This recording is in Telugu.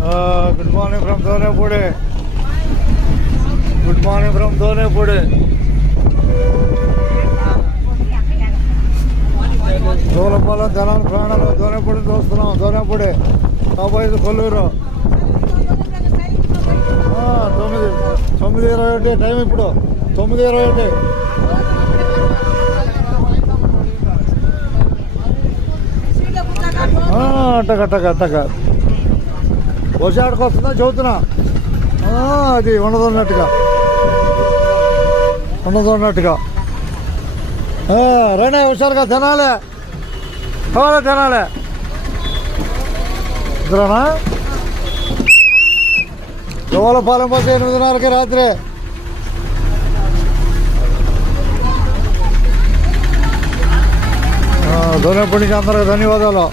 Good morning from Donepudi. Good morning from Donepudi. Dulapalem జనాల ప్రాణాలు దోనేపూడి చూస్తున్నాం. దోనేపూడి కాబోయేది కొల్లూరు. 9:21 టైం. ఇప్పుడు 9:21. అట్టక వచ్చాడికి వస్తుందా చదువుతున్నా. అది ఉండదన్నట్టుగా రండి హుషారుగా తినాలి. కావాలా తినాలి ఇద్దరనా. దోలపాలెం పోతే 8:30కి రాత్రి. దోనేపూడికి అందరికి ధన్యవాదాలు.